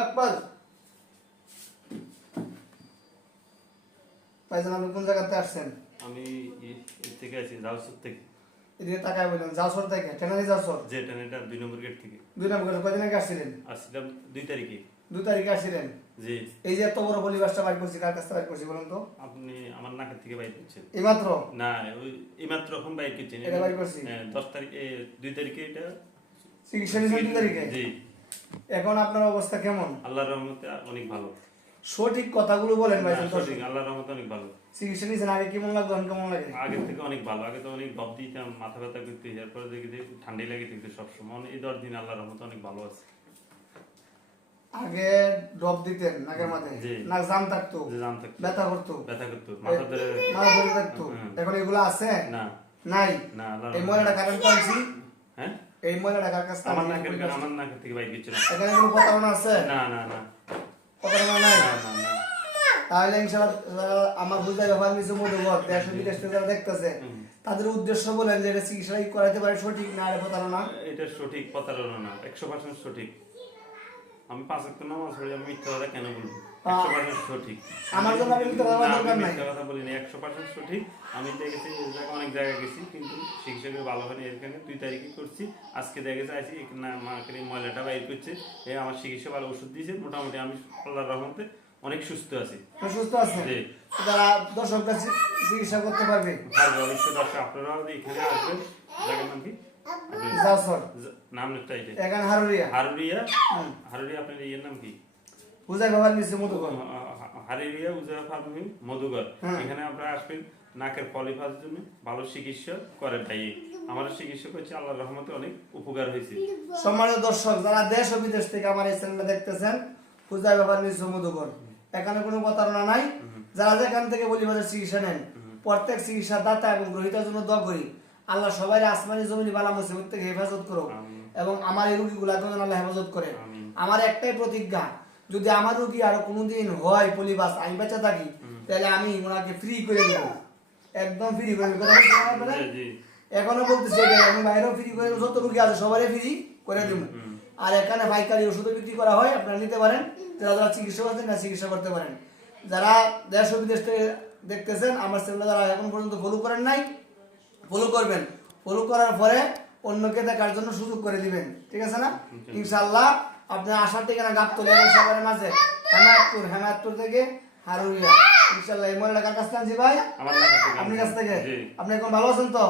আকবার। ভাইজান আপনি কোন জায়গাতে আসছেন? আমি থেকে আছি রাউসুর থেকে। এদিকে তাকায় বললেন যাওসর থেকে টেনারি যাওসর যে ট্রেনটা দুই নম্বর গেট থেকে। দুই নম্বর কদিন আগে আসছিলেন? আসছিলাম দুই তারিখে। দু তারিখে আসছিলেন? যে এই যে এত বড় পরিবারটা বাইর করছি কার কাছ বাইর করছি বলুন তো? আপনি আমার নাকের থেকে বাইর করছেন। এইমাত্র? না ওই এইমাত্র এখন বাইর করছেন। এটা বাইর করছি? হ্যাঁ, দশ তারিখ দুই তারিখে এটা চিকিৎসা দুই তারিখে? জি। এখন আপনার অবস্থা কেমন? আল্লাহর রহমতে অনেক ভালো। সঠিক কথাগুলো বলেন না, ভাইজান সঠিক আল্লাহর রহমতে অনেক ভালো। চিকিৎসা নিয়েছেন আগে কেমন লাগল এখন কেমন লাগে? আগের থেকে অনেক ভালো আগে তো অনেক ডব দিতাম মাথা ব্যথা করতে এরপরে দেখি যে ঠান্ডাই লাগে থাকতে সবসময়। অনেক- এই দশ দিন আল্লাহর রহমতে অনেক ভালো আছে। আগে ড্রপ দিতেন নাকের মাঝে। নাক জাম থাকতো জাম থাকতো। ব্যথা করতো। ব্যথা করতো মাথা ধরে মাথা ধরে থাকতো। এখন এগুলো আছে? না। নাই? না এই ময়লাটা কারেন্ট হ্যাঁ এই ময়লাটা কার কাছে আমার আমার নাকের থেকে বাইর কিছু না। এখানে কোনো প্রতারণা আছে? না না না। প্রতারণা নাই? না না না তাহলে ইনশাআল্লাহ আমার ব্যবহার নিচে মধুবর দেশ বিদেশ থেকে যারা দেখতেছে তাদের উদ্দেশ্য বলেন যে এটা চিকিৎসা করাইতে পারে সঠিক না এটা প্রতারণা? এটা সঠিক প্রতারণা না একশো পার্সেন্ট সঠিক। আমি পাঁচ একটা নামাজ পড়ি আমি মিথ্যা কথা কেন বলব? একশো পার্সেন্ট সঠিক। আমার জন্য আপনি মিথ্যা কথা দরকার নাই। মিথ্যা কথা বলিনি একশো পার্সেন্ট সঠিক। আমি এই জায়গায় অনেক জায়গায় গেছি কিন্তু চিকিৎসকের ভালো হয়নি এখানে দুই তারিখে করছি। আজকে দেখেছি আছি এখানে মাকে ময়লাটা বাইর করছে। এই আমার চিকিৎসা ভালো ওষুধ দিয়েছে মোটামুটি আমি আল্লাহর রহমতে অনেক সুস্থ আছি। সুস্থ আছেন তারা দর্শকরা চিকিৎসা করতে পারবে? ভালো অবশ্যই দর্শক আপনারাও এখানে আসবেন। জায়গার নাম কি? যাও স্যার জ- নাম এখানে হারুরিয়া। হারুরিয়া? হারুরিয়া আপনার ইয়ের নাম কি? ব্যবহার নিচে মধুবর হারিরিয়া মধুকর। এখানে আপনারা আসবেন নাকের পলিফার জন্য ভালো চিকিৎসা করে ভাই। আমার চিকিৎসা করছে আল্লাহর রহমতে অনেক উপকার হয়েছে। সম্মানিত দর্শক যারা দেশ ও বিদেশ থেকে আমার এই চ্যানেলটা দেখতেছেন পূজার ব্যাপার নিশ্চয় মধুকর এখানে কোনো প্রতারণা নাই। যারা যেখান থেকে বলি বাজার চিকিৎসা নেন প্রত্যেক চিকিৎসা দাতা এবং গ্রহিতার জন্য দোয়া করি। আল্লাহ সবাই আসমানি জমিনি বালা মুসিবত থেকে হেফাজত করো এবং আমার এই রুগীগুলাকে আল্লাহ হেফাজত করে আমার একটাই প্রতিজ্ঞা যদি আমার রুগী আরও কোনোদিন হয় পলিবাস আমি বেঁচে থাকি তাহলে আমি ওনাকে ফ্রি করে দেবো। একদম ফ্রি করে দেবো। এখনও বলতেছি আমি বাইরেও ফ্রি করে দেবো, যত রুগী আছে সবারই ফ্রি করে দেবো। আর এখানে পাইকারি ওষুধও বিক্রি করা হয় আপনারা নিতে পারেন। যারা যারা চিকিৎসা করছেন না চিকিৎসা করতে পারেন। যারা দেশ ও বিদেশ থেকে দেখতেছেন আমার সেগুলো যারা এখন পর্যন্ত ফলো করেন নাই ফলো করবেন। ফলো করার পরে অন্যকে দেখার জন্য সুযোগ করে দিবেন। ঠিক আছে না? ইনশাল্লাহ আপনার আসার ঠিকানা গাবতলি এবং সাগরের মাঝে। হেমায়তপুর হেমায়তপুর থেকে হারুরিয়া। ইনশাল্লাহ এই মহিলাটা কার কাছ থেকে ভাই? আপনার আপনি কাছ থেকে? আপনি এখন ভালো আছেন তো?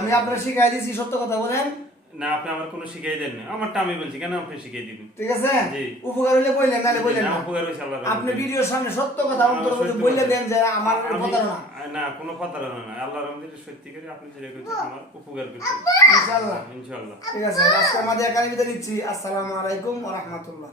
আমি আপনার শিখাই দিয়েছি সত্য কথা বলেন। না আপনি আমার কোনো শিখাই দেন না। আমারটা আমি বলছি কেন আপনি শিখাই দিবেন? ঠিক আছে? জি। উপকার হইলে বললেন নালে বললেন না, উপকার হইছে আল্লাহর আপনি। ভিডিওর সামনে সত্য কথা অন্তর করে বললে দেন যে আমার আমি- প্রতারণা না কোনো প্রতারণা না। আল্লাহর রহমতে সত্যি করে আপনি যেটা করছেন আমার উপকার করছেন। ইনশাআল্লাহ। ইনশাআল্লাহ। ঠিক আছে আজকে আমাদের একাডেমিতে নিচ্ছি। আসসালামু আলাইকুম ওয়া রাহমাতুল্লাহ।